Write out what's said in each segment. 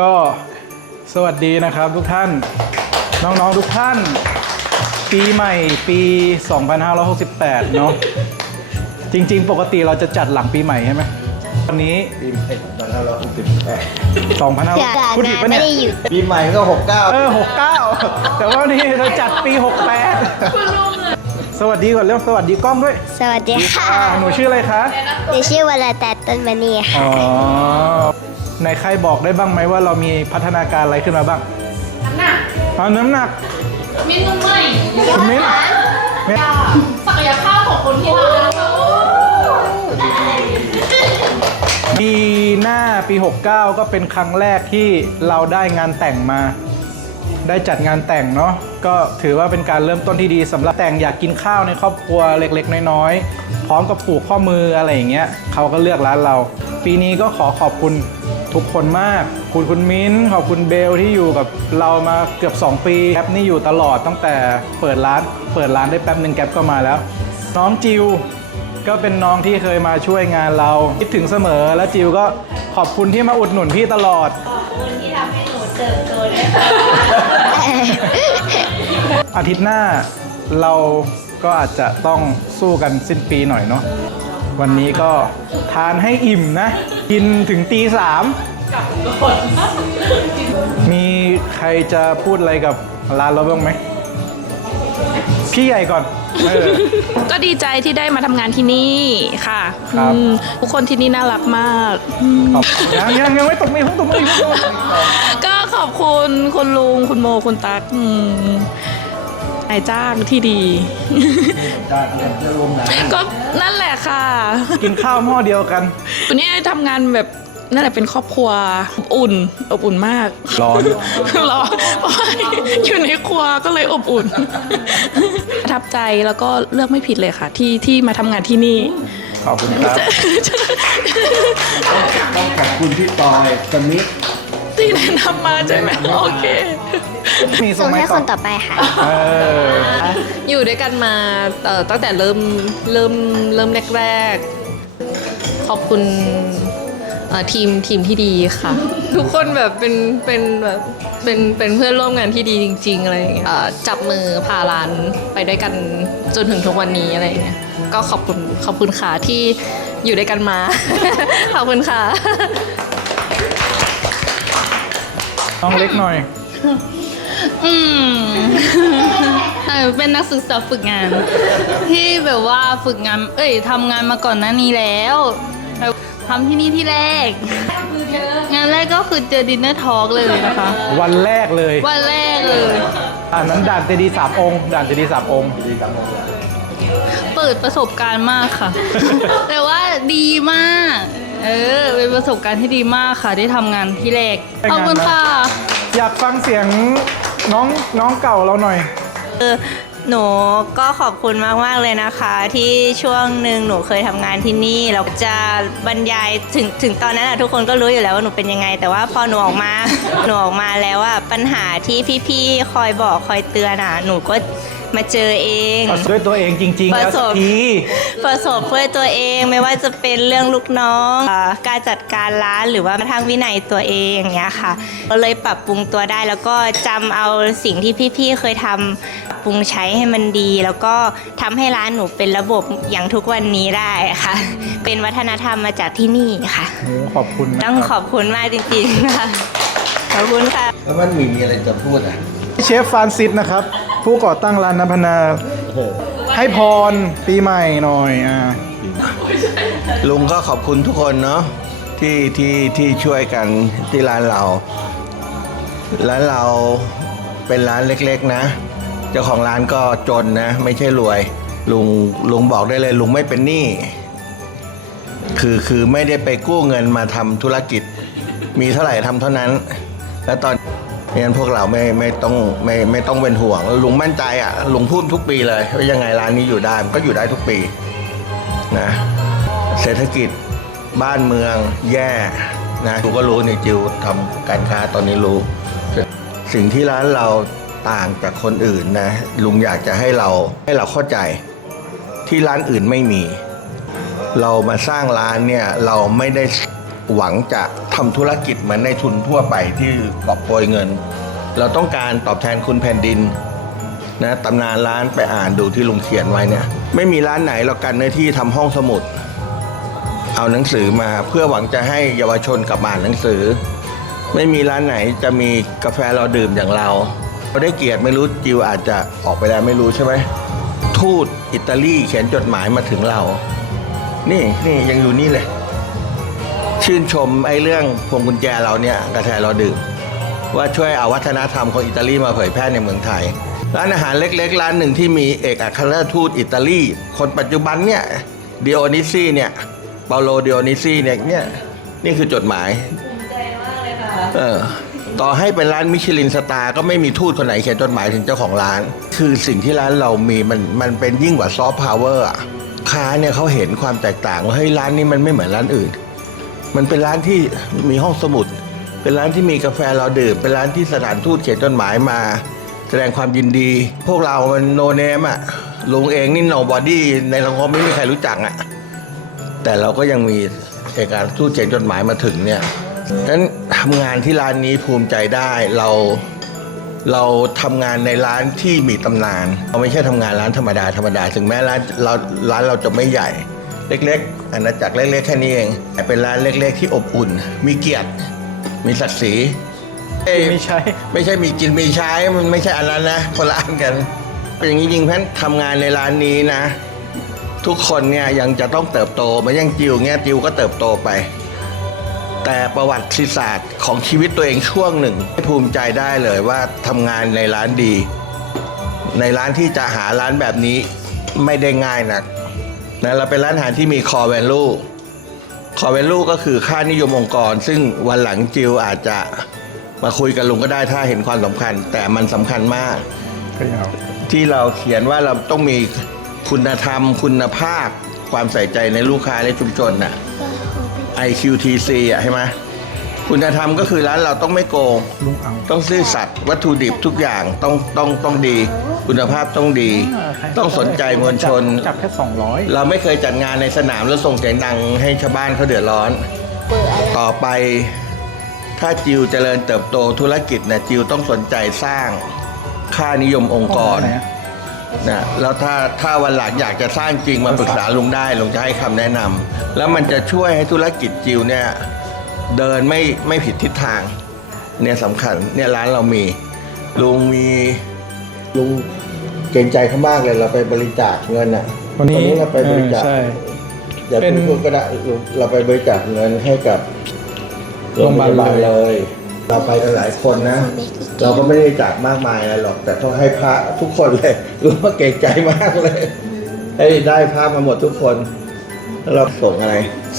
ก็สวัสดีนะครับทุกท่าน น้องๆทุกท่าน ปีใหม่ปี 2568 เนาะจริง ๆ ปกติเราจะจัดหลังปีใหม่ใช่ไหมวันนี้ปีใหม่ตอนนั้นเราสิบแปด2500พูดผิดปะเนี่ยปีใหม่ก็หกเก้าเออ69 แต่ว่าวันนี้เราจัดปี 68 สวัสดีก่อนเร็วสวัสดีกล้องด้วยสวัสดีค่ะอ่าหนูชื่ออะไรคะ หนูชื่อวรแต่ต้นมณีค่ะ อ๋อ ในใครบอกได้บ้างไหมว่าเรามีพัฒนาการอะไรขึ้นมาบ้างน้ำหนักเอาน้ำหนักเมนูใหม่คุณมิ้นมิ้นศักยภาพของคนที่ร้านปีหน้าปี 69 ก็เป็นครั้งแรกที่เราได้งานแต่งมา ได้จัดงานแต่งเนาะก็ถือว่าเป็นการเริ่มต้นที่ดีสำหรับแต่งอยากกินข้าวในครอบครัวเล็กๆ น้อยๆพร้อมกับผูกข้อมืออะไรอย่างเงี้ยเขาก็เลือกร้านเรา ปีนี้ก็ขอขอบคุณ ทุกคนมาก คุณคุณมิ้นขอบคุณเบลที่อยู่กับเรามาเกือบ 2 ปีแก๊ปนี่อยู่ตลอดตั้งแต่เปิดร้าน เปิดร้านได้แป๊บหนึ่งแก๊ปก็มาแล้ว น้องจิวก็เป็นน้องที่เคยมาช่วยงานเราคิดถึงเสมอแล้วจิวก็ขอบคุณที่มาอุดหนุนพี่ตลอดอาทิตย์หน้าเราก็อาจจะต้องสู้กันสิ้นปีหน่อยเนาะ วันนี้ก็ทานให้อิ่มนะ กินถึงตีสามมีใครจะพูดอะไรกับร้านเราบ้างไหม พี่ใหญ่ก่อนเออ ก็ดีใจที่ได้มาทำงานที่นี่ค่ะครับ อืมทุกคนที่นี่น่ารักมากอืมขอบยังยังยังไม่ตกมือเพิ่งตกมือเพิ่งตกมือก็ขอบคุณคุณลุงคุณโมคุณตั๊กอืม นายจ้างที่ดีจากเงินจะรวมหนังก็นั่นแหละค่ะ กินข้าวหม้อเดียวกัน วันนี้ทำงานแบบนั่นแหละเป็นครอบครัวอบอุ่นอบอุ่นมาก ร้อนร้อนเพราะว่าอยู่ในครัวก็เลยอบอุ่นประทับใจแล้วก็เลือกไม่ผิดเลยค่ะ ที่ที่มาทำงานที่นี่ขอบคุณครับต้องขอบคุณพี่ตอยสมิธที่แนะนำมาใช่ไหมโอเค มีส่ส่งงไหมให้ต่คอนต่อไปค่ะ เอออยู่ด้วยกันมาเอ่อตั้งแต่เริ่มเริ่มเริ่มแรกๆ ขอบคุณเอ่อทีมทีมที่ดีค่ะ ทุกคนแบบเป็นเป็นแบบเป็นเป็นเพื่อนร่วมงานที่ดีจริง ๆ อะไรอย่างเงี้ยเอ่อจับมือพาร้านไปด้วยกันจนถึงทุกวันนี้อะไรอย่างเงี้ยก็ขอบคุณขอบคุณค่ะที่อยู่ด้วยกันมา ขอบคุณค่ะ น้องเล็กหน่อย อืมเออเป็นนักศึกษาฝึกงาน ที่แบบว่าฝึกงาน เอ้ยทำงานมาก่อนหน้านี้แล้วแบบทำที่นี่ที่แรก งานแรกก็คือเจอดินเนอร์ทอล์กเลยนะคะ วันแรกเลย วันแรกเลย อันนั้นด่านเจดีย์สามองค์ ด่านเจดีย์สามองค์ เปิดประสบการณ์มากค่ะ แต่ว่าดีมาก เออ เป็นประสบการณ์ที่ดีมากค่ะที่ทำงานที่แรก ขอบคุณค่ะ อยากฟังเสียง น้องน้องเก่าเราหน่อยหนูก็ขอบคุณมาก ๆ เลยนะคะ ที่ช่วงหนึ่งหนูเคยทำงานที่นี่แล้วจะบรรยายถึงถึงตอนนั้นอะทุกคนก็รู้อยู่แล้วว่าหนูเป็นยังไง แต่ว่าพอหนูออกมา หนูออกมาแล้วอะปัญหาที่พี่ ๆ คอยบอกคอยเตือนอะหนูก็ มาเจอเอง ด้วยตัวเองจริง ๆ แล้วสักที ประสบเพื่อตัวเองไม่ว่าจะเป็นเรื่องลูกน้องเอ่อการจัดการร้านหรือว่าทางวินัยตัวเองอย่างเงี้ยค่ะ ก็เลยปรับปรุงตัวได้แล้วก็จำเอาสิ่งที่พี่ๆเคยทำปรุงใช้ให้มันดี แล้วก็ทำให้ร้านหนูเป็นระบบอย่างทุกวันนี้ได้ค่ะ เป็นวัฒนธรรมมาจากที่นี่ค่ะ โอ้ขอบคุณนะต้องขอบคุณมากจริงๆค่ะ ขอบคุณค่ะ แล้วมันมีมีอะไรจะพูดอะ เชฟฟรานซิสนะครับ ผู้ก่อตั้งร้านน้ำพนาให้พรปีใหม่หน่อยอ่าลุงก็ขอบคุณทุกคนเนาะที่ที่ที่ช่วยกันที่ร้านเรา ร้านเราเป็นร้านเล็กๆนะ เจ้าของร้านก็จนนะ ไม่ใช่รวย ลุงลุงบอกได้เลย ลุงไม่เป็นหนี้ คือคือไม่ได้ไปกู้เงินมาทำธุรกิจ มีเท่าไหร่ทำเท่านั้น แล้วตอน งั้นพวกเราไม่ไม่ต้องไม่ไม่ต้องเป็นห่วง ลุงมั่นใจอะลุงพูดทุกปีเลยว่ายังไงร้านนี้อยู่ได้มันก็อยู่ได้ทุกปีนะเศรษฐกิจบ้านเมืองแย่นะกูก็รู้นี่จิวทำการค้าตอนนี้รู้ สิ่งที่ร้านเราต่างจากคนอื่นนะลุงอยากจะให้เราให้เราเข้าใจที่ร้านอื่นไม่มี เรามาสร้างร้านเนี่ยเราไม่ได้ หวังจะททำธุรกิจเหมือนในทุนทั่วไปที่กอบโกยเงิน เราต้องการตอบแทนคุณแผ่นดินนะตำนานร้านไปอ่านดูที่ลุงเขียนไว้เนี่ย ไม่มีร้านไหนเรากันเนื้อที่ทำห้องสมุด เอาหนังสือมาเพื่อหวังจะให้เยาวชนกลับมาอ่านหนังสือ ไม่มีร้านไหนจะมีกาแฟเราดื่มอย่างเราเราได้เกียรติไม่รู้จิวอาจจะออกไปแล้วไม่รู้ใช่ไหมทูตอิตาลีเขียนจดหมายมาถึงเรา นี่นี่ยังอยู่นี่เลย ชื่นชมไอ้เรื่องพวงกุญแจเราเนี่ยกาแฟเราดื่มว่าช่วยเอาวัฒนธรรมของอิตาลีมาเผยแพร่ในเมืองไทย ร้านอาหารเล็กๆ ร้านหนึ่งที่มีเอกอัครราชทูตอิตาลี คนปัจจุบันเนี่ยดิโอนิซี่เนี่ยเปาโลดิโอนิซี่เนี่ยเนี่ยนี่คือจดหมายเออต่อให้เป็นร้านมิชลินสตาร์ก็ไม่มีทูตคนไหนเขียนจดหมายถึงเจ้าของร้าน คือสิ่งที่ร้านเรามีมันมันเป็นยิ่งกว่าซอฟต์พาวเวอร์อะค้าเนี่ยเขาเห็นความแตกต่างว่าเฮ้ยร้านนี้มันไม่เหมือนร้านอื่น มันเป็นร้านที่มีห้องสมุด เป็นร้านที่มีกาแฟเราดื่ม เป็นร้านที่สถานทูตเขียนจดหมายมา แสดงความยินดี พวกเรามันโนเนมอะลุงเองนี่โนบอดี้ในสังคมไม่มีใครรู้จักอะแต่เราก็ยังมีเอกอัครทูตเขียนจดหมายมาถึงเนี่ยฉะนั้นทำงานที่ร้านนี้ภูมิใจได้เราเราทำงานในร้านที่มีตำนาน เราไม่ใช่ทำงานร้านธรรมดาธรรมดา ถึงแม้ร้านเราร้านเราจะไม่ใหญ่ เล็กๆอาณาจักรเล็กๆแค่นี้เองแต่เป็นร้านเล็ก ๆ ที่อบอุ่น มีเกียรติ มีศักดิ์ศรีเอ้ยไม่ใช่ไม่ใช่มีกินมีใช้มันไม่ใช่อันนั้นนะคนละอันกัน เป็นอย่างนี้จริงเพราะฉะนั้นทำงานในร้านนี้นะ ทุกคนเนี่ยยังจะต้องเติบโตเหมายังจิวเงี้ยจิวก็เติบโตไป แต่ประวัติศาสตร์ของชีวิตตัวเองช่วงหนึ่งภูมิใจได้เลยว่าทำงานในร้านดี ในร้านที่จะหาร้านแบบนี้ไม่ได้ง่ายนัก นะเราเป็นร้านอาหารที่มี core value core value ก็คือค่านิยมองค์กร ซึ่งวันหลังจิวอาจจะมาคุยกับลุงก็ได้ถ้าเห็นความสำคัญ แต่มันสำคัญมากที่เราเขียนว่าเราต้องมีคุณธรรม คุณภาพ ความใส่ใจในลูกค้าและชุมชนน่ะ IQTC อะใช่ไหมคุณธรรมก็คือร้านเราต้องไม่โกง ลุงเอา ต้องซื่อสัตย์วัตถุดิบทุกอย่างต้องต้องต้องดี คุณภาพต้องดี ต้องสนใจมวลชน จับแค่200เราไม่เคยจัดงานในสนามแล้วส่งเสียงดังให้ชาวบ้านเขาเดือดร้อน ต่อไป ถ้าจิวเจริญเติบโตธุรกิจนะจิวต้องสนใจสร้างค่านิยมองค์กรไหนอะนะแล้วถ้าถ้าวันหลังอยากจะสร้างจริงมาปรึกษาลุงได้ลุงจะให้คำแนะนำแล้วมันจะช่วยให้ธุรกิจจิวเนี่ยเดินไม่ไม่ผิดทิศทางเนี่ยสำคัญเนี่ยร้านเรามีลุงมี ลุงเกรงใจเขามากเลยเราไปบริจาคเงินอะวันนี้เราไปบริจาคเออใช่ อย่าเป็นพูดก็ได้ลุงเราไปบริจาคเงินให้กับโรงพยาบาลเลยเลย เราไปกันหลายคนนะ เราก็ไม่ได้จากมากมายอะไรหรอกแต่ต้องให้พระทุกคนเลยรู้ว่าเกรงใจมากเลยให้ได้พระมาหมดทุกคนแล้วเราส่งอะไร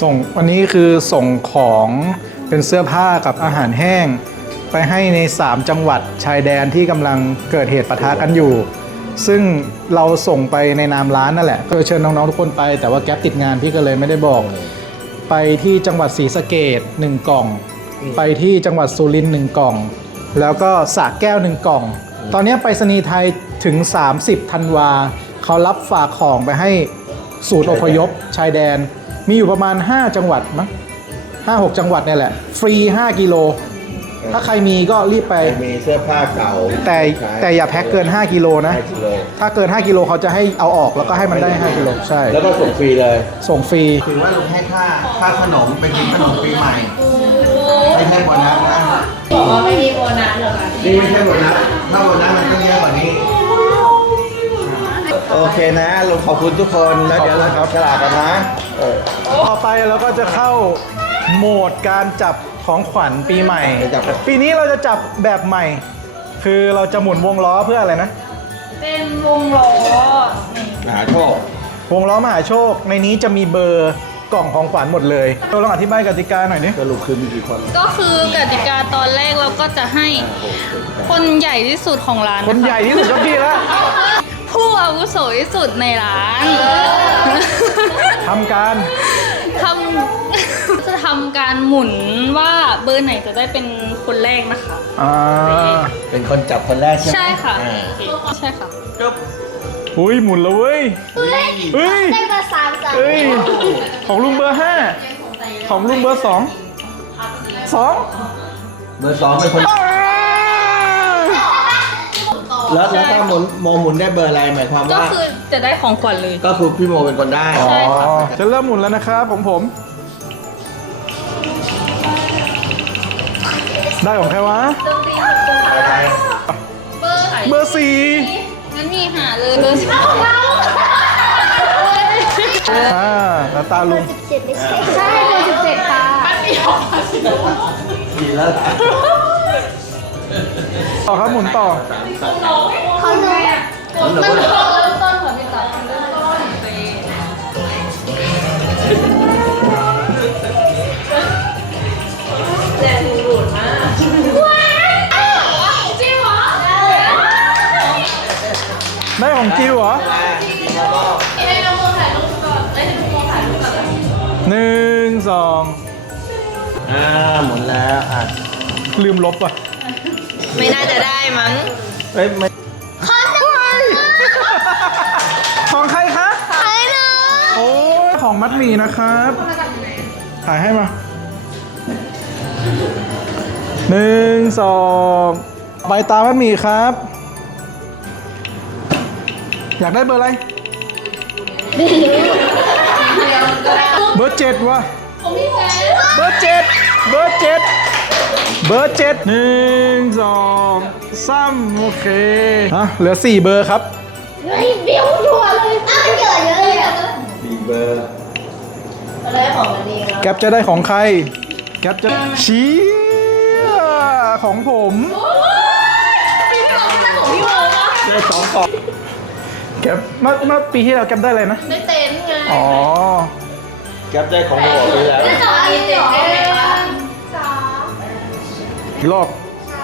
ส่งวันนี้คือส่งของเป็นเสื้อผ้ากับอาหารแห้ง ไปให้ใน 3 จังหวัดชายแดนที่กำลังเกิดเหตุปะทะกันอยู่ ซึ่งเราส่งไปในนามร้านนั่นแหละก็เชิญน้องๆทุกคนไป แต่ว่าแก๊ปติดงานพี่ก็เลยไม่ได้บอก ไปที่จังหวัดศรีสะเกดหนึ่งกล่อง ไปที่จังหวัดสุรินทร์หนึ่งกล่อง แล้วก็สระแก้วหนึ่งกล่อง ตอนนี้ไปรษณีย์ไทยถึง 30ธันวาเขารับฝากของไปให้ศูนย์อพยพชายแดน มีอยู่ประมาณ 5 จังหวัดมั้งห้าหกจังหวัดเนี่ยแหละ ฟรี 5 กิโล ถ้าใครมีก็รีบไป มีเสื้อผ้าเก่าแต่แต่อย่าแพ็คเกิน 5 กิโลนะ ห้ากิโลถ้าเกิน 5 กิโลเขาจะให้เอาออกแล้วก็ให้มันได้ 5 กิโลใช่ แล้วก็ส่งฟรีเลย ส่งฟรี ถือว่าลุงให้ค่าค่าขนมไปกินขนมปีใหม่ไม่ใช่โบนัสนะบอกว่าไม่มีโบนัสเหรอคะนี่ไม่ใช่โบนัสถ้าโบนัสมันต้องเยอะกว่านี้ โอเคนะลุงขอบคุณทุกคนแล้วเดี๋ยวเราจับฉลากกันนะเออต่อไปเราก็จะเข้าโหมดการจับ ของขวัญปีใหม่จับปีนี้เราจะจับแบบใหม่ คือเราจะหมุนวงล้อเพื่ออะไรนะ เป็นวงล้อมหาโชควงล้อมหาโชค ในนี้จะมีเบอร์กล่องของขวัญหมดเลยเราลองอธิบายกติกาหน่อยดิสรุปคือมีกี่คนก็คือกติกาตอนแรกเราก็จะให้คนใหญ่ที่สุดของร้านคนนะะใหญ่ที่สุดก็พี่แล้วผู้อาวุโสที่สุดในร้าน ทำการ ทำ จะทำการหมุนว่าเบอร์ไหนจะได้เป็นคนแรกนะคะ อ่าเป็นคนจับคนแรกใช่ไหมใช่ค่ะ อ่าใช่ค่ะ อุ้ยหมุนแล้วเว้ยเฮ้ยได้เบอร์สามจ้ะเฮ้ยของลุงเบอร์ห้าของลุงเบอร์สองสองเบอร์สองเป็นคน แล้วแล้วถ้าหมุนโมหมุนได้เบอร์อะไรหมายความก็ว่า คือจะได้ของขวัญเลย ก็คือพี่โมเป็นคนได้อ๋อใช่ค่ะ จะเริ่มหมุนแล้วนะครับของผม ได้ของใครวะ เบอร์ไหนเบอร์สี่งั้นมีหาเลยเบอร์สองอ่าแล้วตาลุงเจ็ดไม่ใช่ใช่เบอร์สิบเจ็ดค่ะ ดีแล้วล่ะ ต่อครับหมุนต่อ เขาหนูมันเริ่มต้นค่ะพี่ต่อเริ่มต้นได้ของจิวเหรอหนึ่งสองอ่าหมุนแล้วอะลืมลบอะ ไม่น่าจะได้มั้งเอ้ยไม่ของใครคะโอ้ยของมัดหมี่นะครับถ่ายให้มาหนึ่งสองใบตามัดหมี่ครับ อยากได้เบอร์อะไร เบอร์เจ็ดวะเบอร์เจ็ดเบอร์เจ็ด เบอร์เจ็ดหนึ่งสองสามโอเคฮะเหลือสี่เบอร์ครับเฮ้ยเบี้ยวชัวร์เลยอ้าวเยอะเยอะเลยอะดีเบอร์แก๊ปจะได้ของใคร แก๊ปจะชี้ของผมได้สองกล่องแก๊ปเมื่อเมื่อปีที่แล้วแก๊ปได้อะไรนะ ได้เต็นท์ไงอ๋อ แก๊ปได้ของโมไปแล้วสองอันนี้เหรออีก รอบ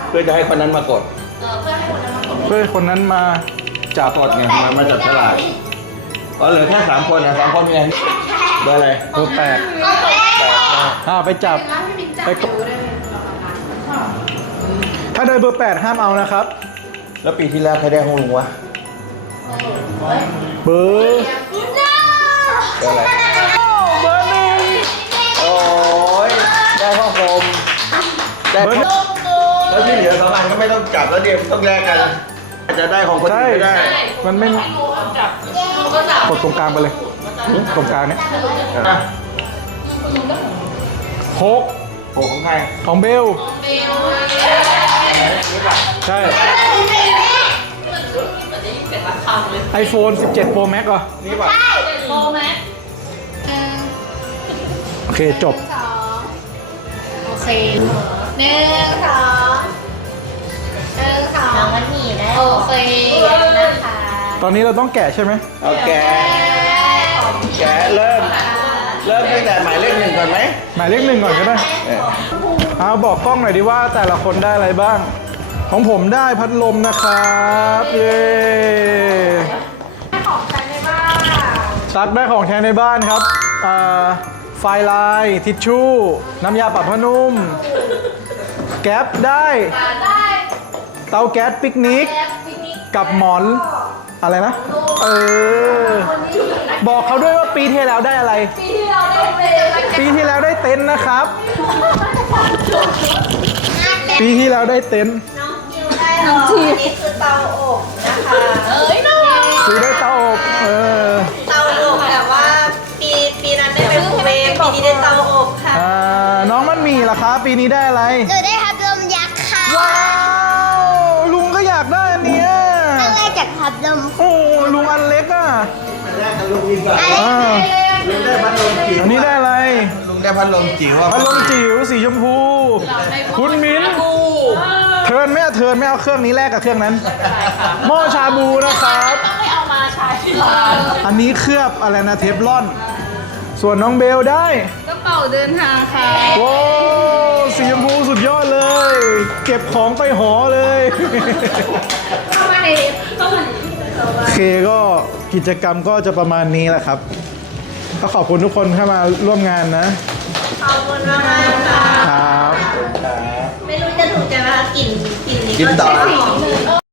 เพื่อจะให้คนนั้นมากดเพื่อให้คนนั้นมาจับกดไงมามาจับฉลากอ๋อเหลือแค่สามคนนะสามคนไงเบอร์อะไรเบอร์แปดแปดนะอ่าไปจับไปกดถ้าได้เบอร์แปดห้ามเอานะครับ แล้วปีที่แล้วใครได้ของลุงวะเบอร์เบอร์อะไรเบอร์หนึ่งโอ้ยได้ข้าวโพมได้เบอร์หนึ่ง แล้วที่เหลือสองอันก็ไม่ต้องจับแล้วเดี๋ยวต้องแลกกันอาจจะได้ของคนใช่อื่นไม่ได้มันไม่กดตรงกลางไปเลย ตรงกลางเนี้ยอะหกโอ้ของใครของเบลใช่ iPhone 17 Pro Max เหรอ นี่ป่ะโบไหมโอเคจบ โอเคหนึ่งสองห นึ่งสองน้องมันหนีได้โอเคนะคะตอนนี้เราต้องแกะใช่ไหมเอาแกะแกะเริ่ม เริ่มตั้งแต่หมายเลขหนึ่งก่อนไหมหมายเลขหนึ่งก่อนก็ได้เออเอาบอกกล้องหน่อยดิว่าแต่ละคนได้อะไรบ้าง ของผมได้พัดลมนะครับเย้ตักได้ของใช้ในบ้านครับอ่าไฟลายทิชชู่ น้ำยาปรับผ้านุ่ม แก๊ปได้ เตาแก๊สปิกนิก กับหมอนอะไรนะ เออ บอกเขาด้วยว่าปีที่แล้วได้อะไร ปีที่แล้วได้เต็นท์นะครับ ปีที่แล้วได้เต็นท์น้องจิวนี่คือเตาอบนะคะปีได้เตาอบเออเตาอบแต่ว่าปีปีนั้นได้เป็นเวฟปีนี้ได้เตาอบค่ะ อ่าน้องมันมีล่ะครับปีนี้ได้อะไร หนูได้ โอ้ลุงอันเล็กอะแรกกันลุงดีกว่าอ่าลุงได้พัดลมจิ๋วอันนี้ได้อะไร ลุงได้พัดลมจิ๋วอะพัดลมจิ๋วสีชมพู คุณมิ้นเทิร์นไม่เอาเทิร์นไม่เอาเครื่องนี้แลกกับเครื่องนั้น หม้อชาบูนะครับไม่เอามาใช้ที่ร้านอันนี้เคลือบอะไรนะเทฟลอน ส่วนน้องเบลได้กระเป๋าเดินทางค่ะว้าวสีชมพูสุดยอดเลย เก็บของไปหอเลย โอเคก็กิจกรรมก็จะประมาณนี้แหละครับ ก็ขอบคุณทุกคนที่มาร่วมงานนะ ขอบคุณมากๆค่ะ ครับ ไม่รู้จะถูกใจไหมคะกลิ่นกลิ่นนี้กินต่อก็ใช้หอมเอ